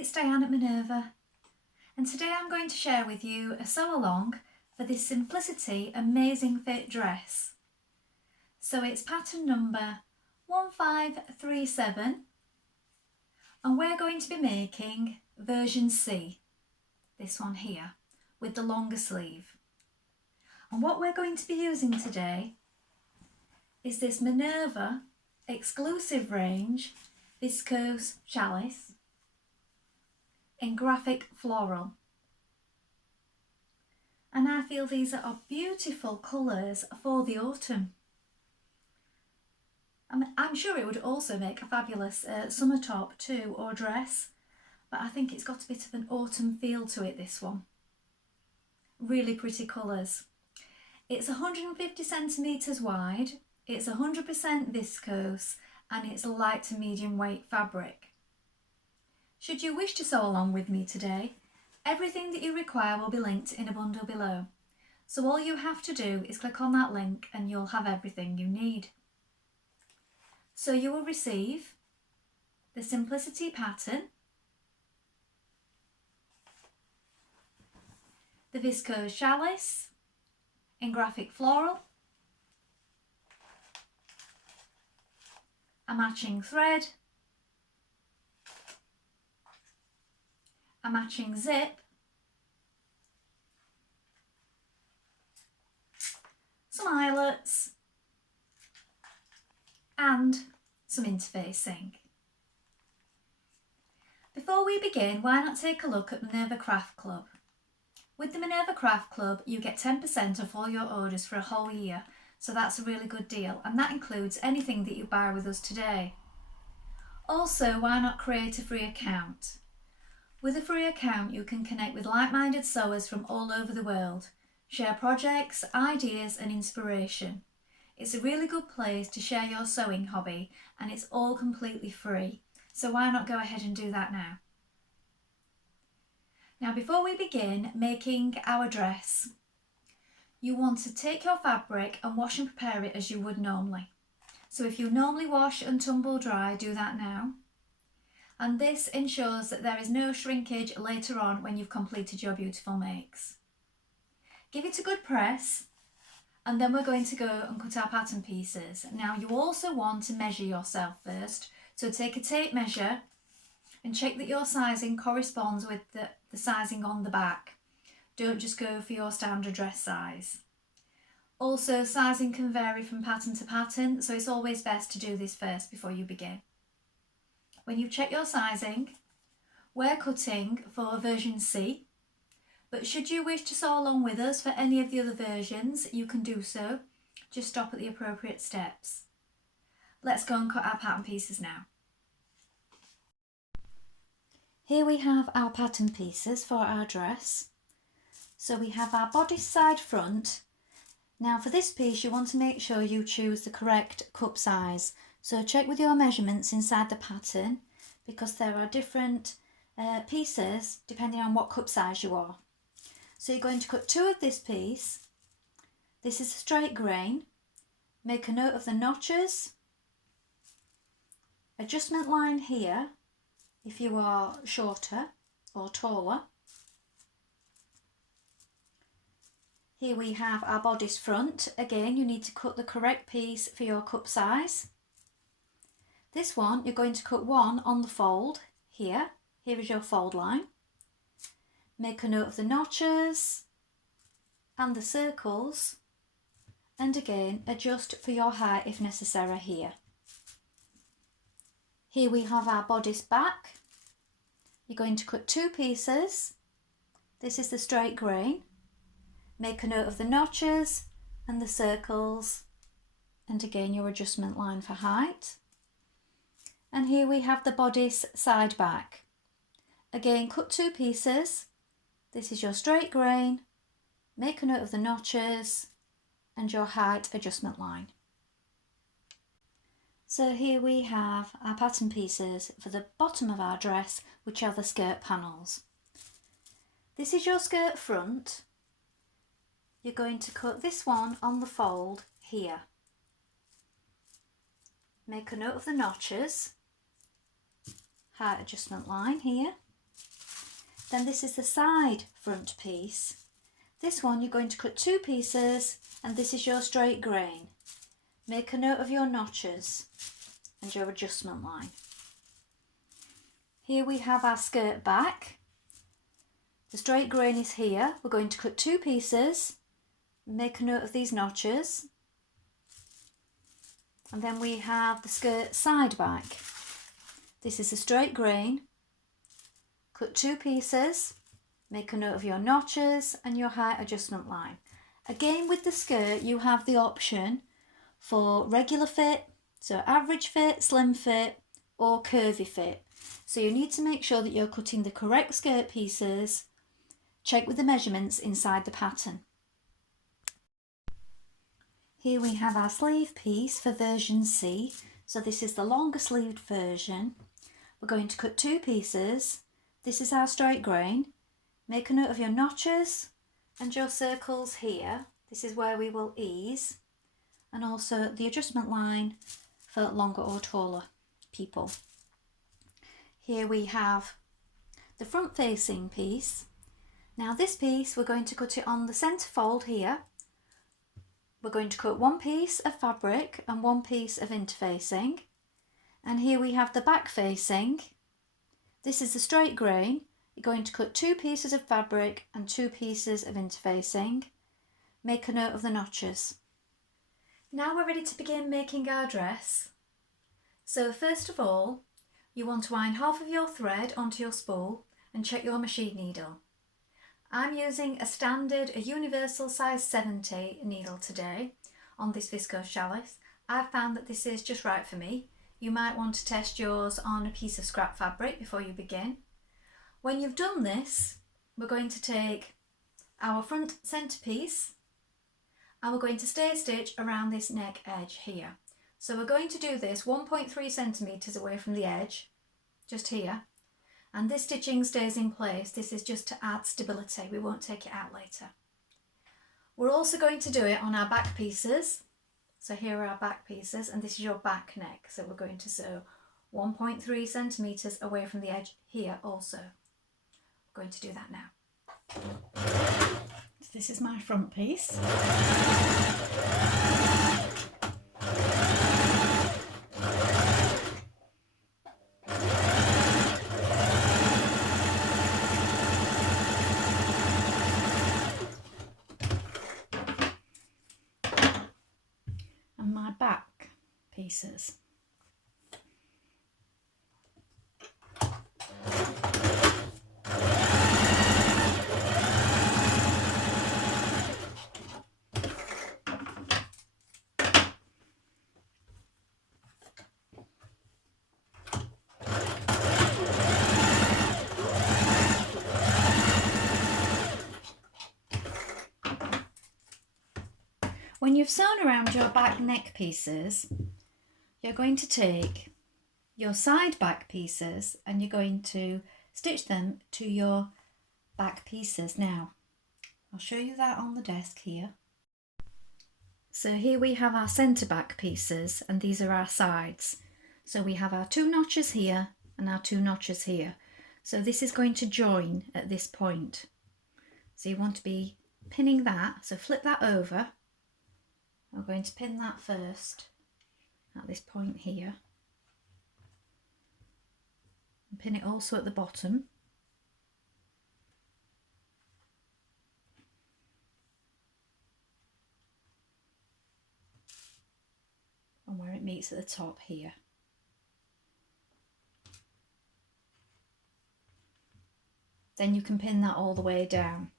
it's Dianne at Minerva, and today I'm going to share with you a sew along for this Simplicity Amazing Fit dress. So it's pattern number 1537 and we're going to be making version C, this one here, with the longer sleeve. And what we're going to be using today is this Minerva exclusive range viscose challis in graphic floral. And I feel these are beautiful colours for the autumn. I'm sure it would also make a fabulous summer top too, or dress, but I think it's got a bit of an autumn feel to it, this one. Really pretty colours. It's 150 centimetres wide, it's 100% viscose, and it's a light to medium weight fabric. Should you wish to sew along with me today, everything that you require will be linked in a bundle below. So all you have to do is click on that link and you'll have everything you need. So you will receive the Simplicity pattern, the viscose challis in graphic floral, a matching thread, a matching zip, some eyelets, and some interfacing. Before we begin, why not take a look at Minerva Craft Club? With the Minerva Craft Club, you get 10% off all your orders for a whole year, so that's a really good deal, and that includes anything that you buy with us today. Also, why not create a free account? With a free account, you can connect with like-minded sewers from all over the world, share projects, ideas and inspiration. It's a really good place to share your sewing hobby, and it's all completely free, so why not go ahead and do that now? Now, before we begin making our dress, you want to take your fabric and wash and prepare it as you would normally. So if you normally wash and tumble dry, do that now. And this ensures that there is no shrinkage later on when you've completed your beautiful makes. Give it a good press, and then we're going to go and cut our pattern pieces. Now you also want to measure yourself first, so take a tape measure and check that your sizing corresponds with the sizing on the back. Don't just go for your standard dress size. Also, sizing can vary from pattern to pattern, so it's always best to do this first before you begin. When you check your sizing, we're cutting for version C, but should you wish to sew along with us for any of the other versions, you can do so. Just stop at the appropriate steps. Let's go and cut our pattern pieces now. Here we have our pattern pieces for our dress. So we have our bodice side front. Now for this piece you want to make sure you choose the correct cup size. So check with your measurements inside the pattern, because there are different pieces depending on what cup size you are. So you're going to cut two of this piece. This is a straight grain. Make a note of the notches. Adjustment line here if you are shorter or taller. Here we have our bodice front. Again, you need to cut the correct piece for your cup size. This one, you're going to cut one on the fold here. Here is your fold line. Make a note of the notches and the circles, and again, adjust for your height if necessary here. Here we have our bodice back. You're going to cut two pieces. This is the straight grain. Make a note of the notches and the circles, and again your adjustment line for height. And here we have the bodice side back. Again, cut two pieces. This is your straight grain. Make a note of the notches and your height adjustment line. So here we have our pattern pieces for the bottom of our dress, which are the skirt panels. This is your skirt front. You're going to cut this one on the fold here. Make a note of the notches, height adjustment line here, Then this is the side front piece. This one you're going to cut 2 pieces, and this is your straight grain. Make a note of your notches and your adjustment line. Here we have our skirt back. The straight grain is here. We're going to cut 2 pieces, make a note of these notches. And then we have the skirt side back. This is the straight grain. Cut 2 pieces, make a note of your notches and your height adjustment line. Again, with the skirt, you have the option for regular fit, so average fit, slim fit, or curvy fit. So you need to make sure that you're cutting the correct skirt pieces. Check with the measurements inside the pattern. Here we have our sleeve piece for version C. So this is the longer sleeved version. We're going to cut 2 pieces. This is our straight grain. Make a note of your notches and your circles here. This is where we will ease. And also the adjustment line for longer or taller people. Here we have the front facing piece. Now this piece, we're going to cut it on the centre fold here. We're going to cut 1 piece of fabric and 1 piece of interfacing. And here we have the back facing. This is the straight grain. You're going to cut 2 pieces of fabric and 2 pieces of interfacing. Make a note of the notches. Now we're ready to begin making our dress. So first of all, you want to wind half of your thread onto your spool and check your machine needle. I'm using a standard, a universal size 70 needle today on this viscose challis. I've found that this is just right for me. You might want to test yours on a piece of scrap fabric before you begin. When you've done this, we're going to take our front centre piece and we're going to stay stitch around this neck edge here. So we're going to do this 1.3 centimetres away from the edge, just here. And this stitching stays in place. This is just to add stability. We won't take it out later. We're also going to do it on our back pieces. So here are our back pieces and this is your back neck. So we're going to sew 1.3 centimetres away from the edge here also. We're going to do that now. So this is my front piece. And my back pieces. When you've sewn around your back neck pieces, you're going to take your side back pieces and you're going to stitch them to your back pieces. Now, I'll show you that on the desk here. So here we have our centre back pieces and these are our sides. So we have our 2 notches here and our 2 notches here. So this is going to join at this point. So you want to be pinning that, so flip that over. I'm going to pin that first at this point here and pin it also at the bottom. And where it meets at the top here. Then you can pin that all the way down.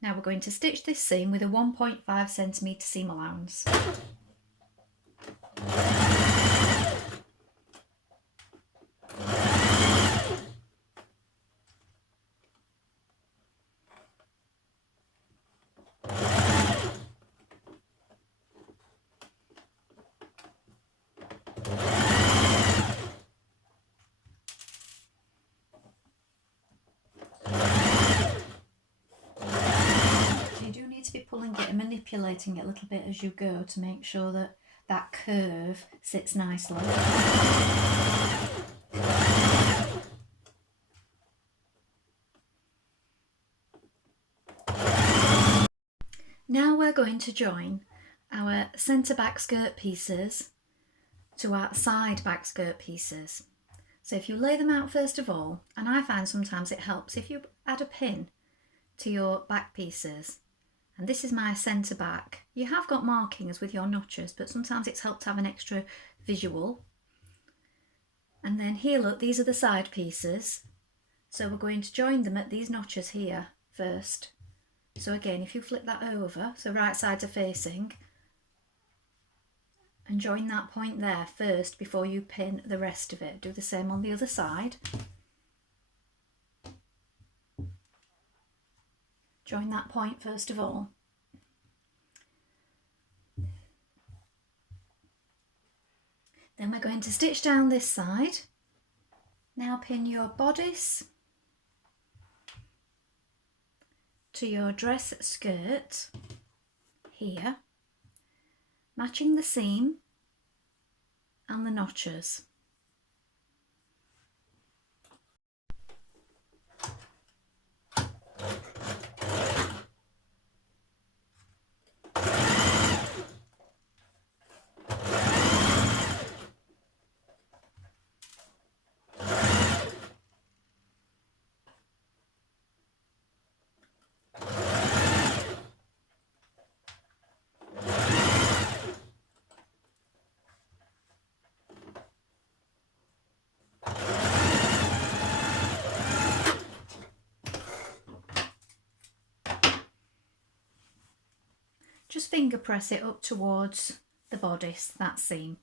Now we're going to stitch this seam with a 1.5 centimetre seam allowance. To be pulling it and manipulating it a little bit as you go to make sure that that curve sits nicely. Now we're going to join our centre back skirt pieces to our side back skirt pieces. So if you lay them out first of all, and I find sometimes it helps if you add a pin to your back pieces. And this is my centre back. You have got markings with your notches, but sometimes it's helped to have an extra visual. And then here, look, these are the side pieces. So we're going to join them at these notches here first. So again, if you flip that over, so right sides are facing, and join that point there first before you pin the rest of it. Do the same on the other side. Join that point first of all. Then we're going to stitch down this side. Now pin your bodice to your dress skirt here, matching the seam and the notches. Just finger press it up towards the bodice, that seam.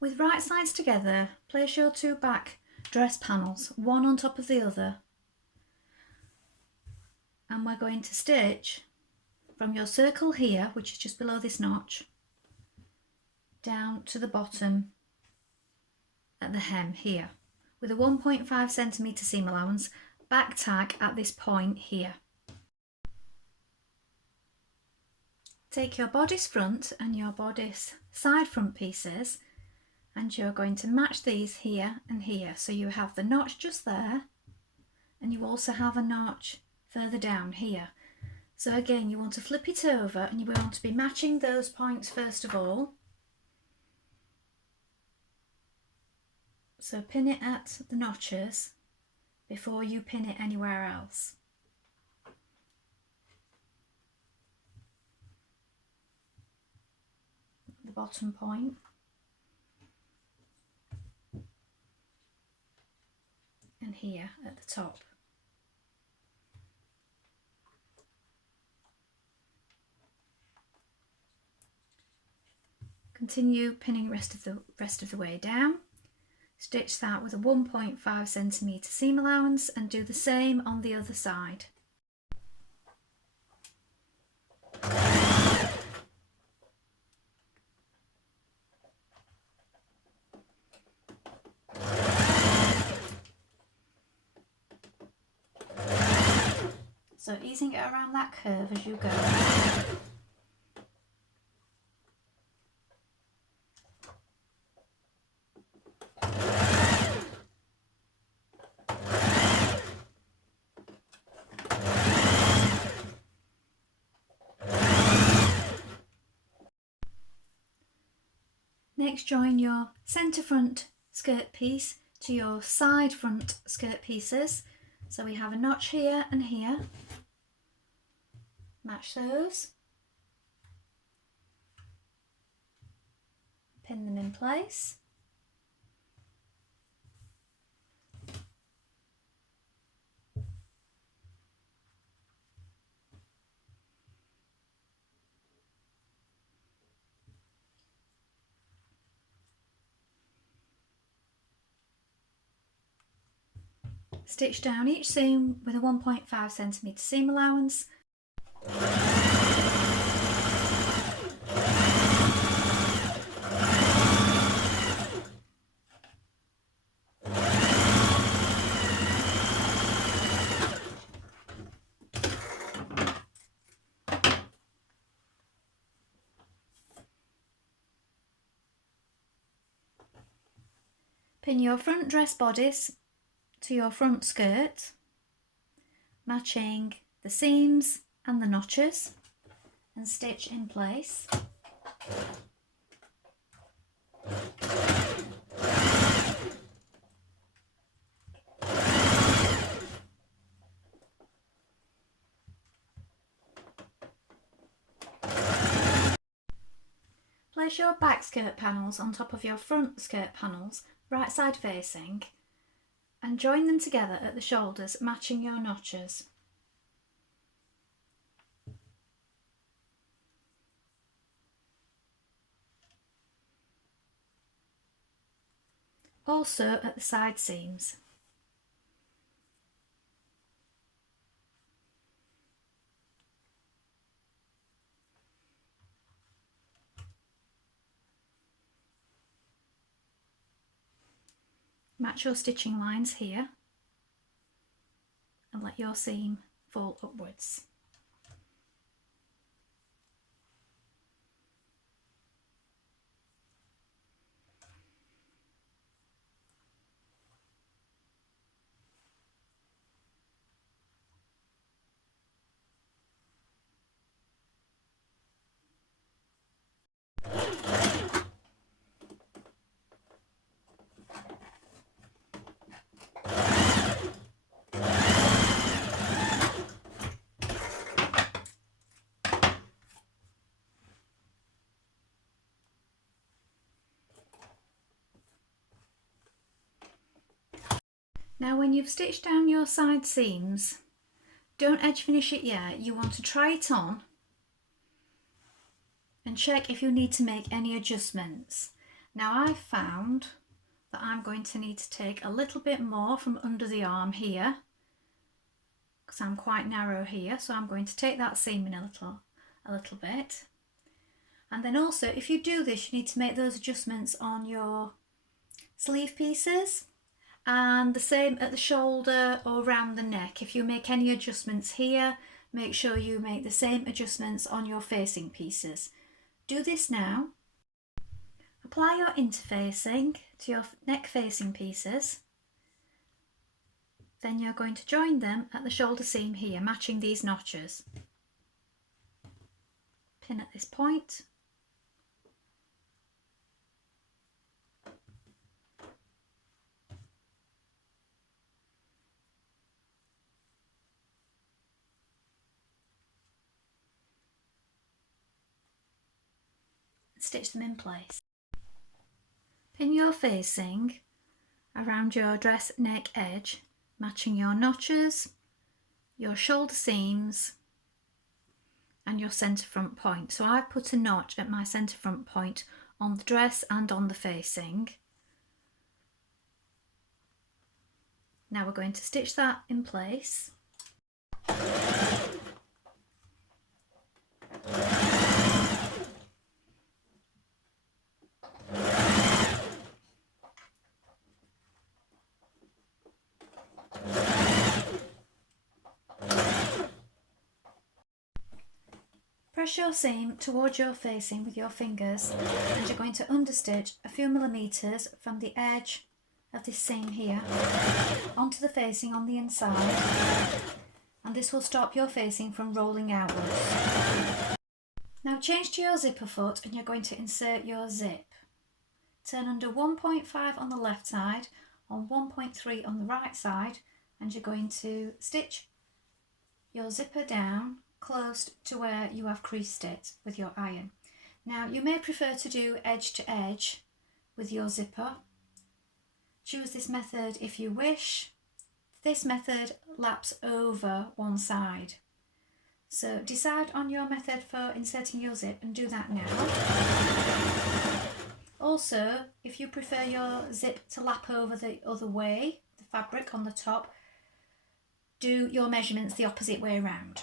With right sides together, place your two back dress panels, one on top of the other. And we're going to stitch from your circle here, which is just below this notch, down to the bottom at the hem here, with a 1.5 centimetre seam allowance, back tag at this point here. Take your bodice front and your bodice side front pieces, and you're going to match these here and here. So you have the notch just there, and you also have a notch further down here. So again, you want to flip it over and you want to be matching those points first of all. So pin it at the notches before you pin it anywhere else. The bottom point, and here at the top. Continue pinning rest of the way down. Stitch that with a 1.5 centimetre seam allowance and do the same on the other side. So easing it around that curve as you go. Next, join your centre front skirt piece to your side front skirt pieces. So we have a notch here and here. Match those. Pin them in place. Stitch down each seam with a 1.5 centimetre seam allowance. Pin your front dress bodice to your front skirt, matching the seams and the notches and stitch in place. Place your back skirt panels on top of your front skirt panels, right side facing, and join them together at the shoulders, matching your notches. Also at the side seams. Match your stitching lines here and let your seam fall upwards. Now when you've stitched down your side seams, don't edge finish it yet. You want to try it on and check if you need to make any adjustments. Now I've found that I'm going to need to take a little bit more from under the arm here because I'm quite narrow here, so I'm going to take that seam in a little bit. And then also, if you do this, you need to make those adjustments on your sleeve pieces. And the same at the shoulder or around the neck. If you make any adjustments here, make sure you make the same adjustments on your facing pieces. Do this now. Apply your interfacing to your neck facing pieces. Then you're going to join them at the shoulder seam here, matching these notches. Pin at this point. Stitch them in place. Pin your facing around your dress neck edge, matching your notches, your shoulder seams and your centre front point. So I've put a notch at my centre front point on the dress and on the facing. Now we're going to stitch that in place. Press your seam towards your facing with your fingers and you're going to understitch a few millimetres from the edge of this seam here onto the facing on the inside, and this will stop your facing from rolling outwards. Now change to your zipper foot and you're going to insert your zip. Turn under 1.5 on the left side, on 1.3 on the right side, and you're going to stitch your zipper down close to where you have creased it with your iron. Now you may prefer to do edge to edge with your zipper. Choose this method if you wish. This method laps over one side. So decide on your method for inserting your zip and do that now. Also, if you prefer your zip to lap over the other way, the fabric on the top, do your measurements the opposite way around.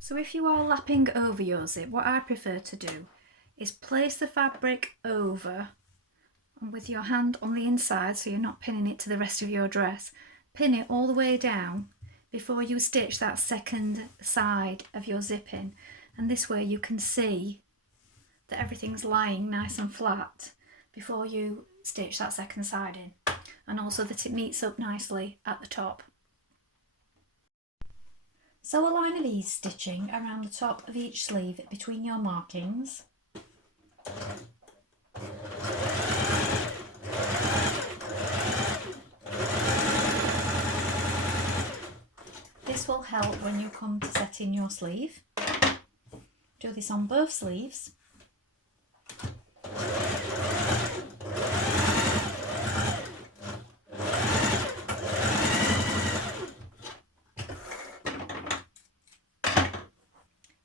So if you are lapping over your zip, what I prefer to do is place the fabric over and with your hand on the inside, so you're not pinning it to the rest of your dress, pin it all the way down before you stitch that second side of your zip in, and this way you can see that everything's lying nice and flat before you stitch that second side in. and also that it meets up nicely at the top. Sew a line of ease stitching around the top of each sleeve between your markings. This will help when you come to setting your sleeve. Do this on both sleeves.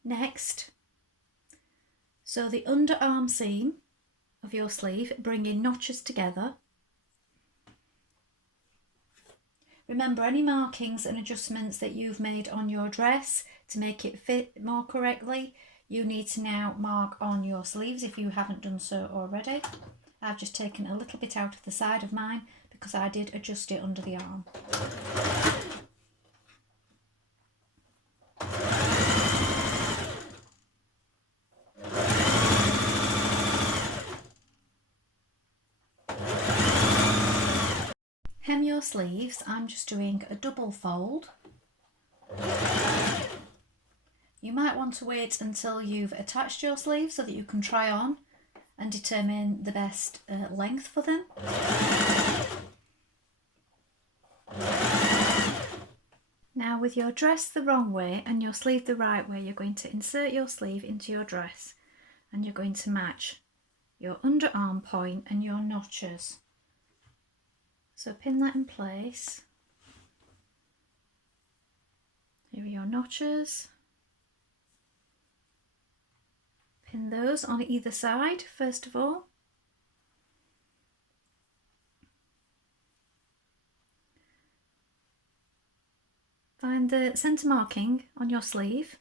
Next, sew the underarm seam of your sleeve, bringing notches together. Remember, any markings and adjustments that you've made on your dress to make it fit more correctly, you need to now mark on your sleeves if you haven't done so already. I've just taken a little bit out of the side of mine because I did adjust it under the arm. Hem your sleeves. I'm just doing a double fold. You might want to wait until you've attached your sleeves so that you can try on and determine the best length for them. Now, with your dress the wrong way and your sleeve the right way, you're going to insert your sleeve into your dress and you're going to match your underarm point and your notches. So pin that in place. Here are your notches. Pin those on either side first of all. Find the centre marking on your sleeve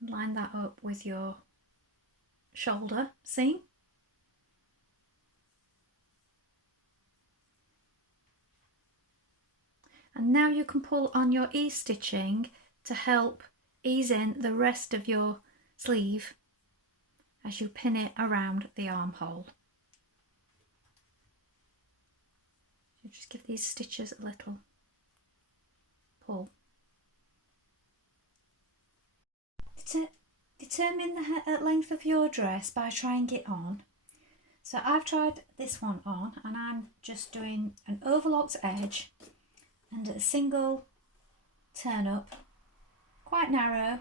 and line that up with your shoulder seam. And now you can pull on your ease stitching to help ease in the rest of your sleeve as you pin it around the armhole. So just give these stitches a little pull. Determine the length of your dress by trying it on. So I've tried this one on and I'm just doing an overlocked edge and a single turn up, quite narrow,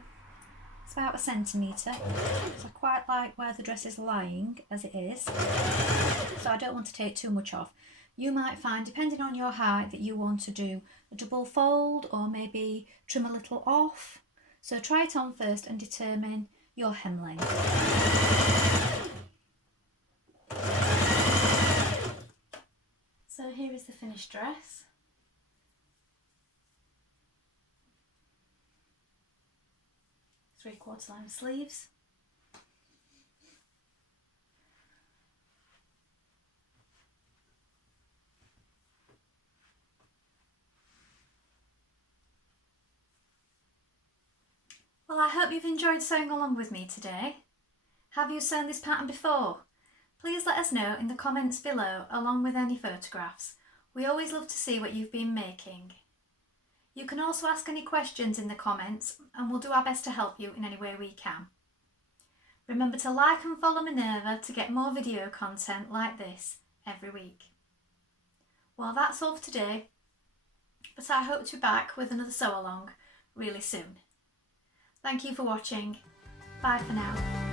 it's about 1 centimetre, so I quite like where the dress is lying as it is, so I don't want to take too much off. You might find, depending on your height, that you want to do a double fold or maybe trim a little off, so try it on first and determine your hem length. So here is the finished dress. Three-quarter line sleeves. Well, I hope you've enjoyed sewing along with me today. Have you sewn this pattern before? Please let us know in the comments below along with any photographs. We always love to see what you've been making. You can also ask any questions in the comments and we'll do our best to help you in any way we can. Remember to like and follow Minerva to get more video content like this every week. Well, that's all for today, but I hope to be back with another sew along really soon. Thank you for watching. Bye for now.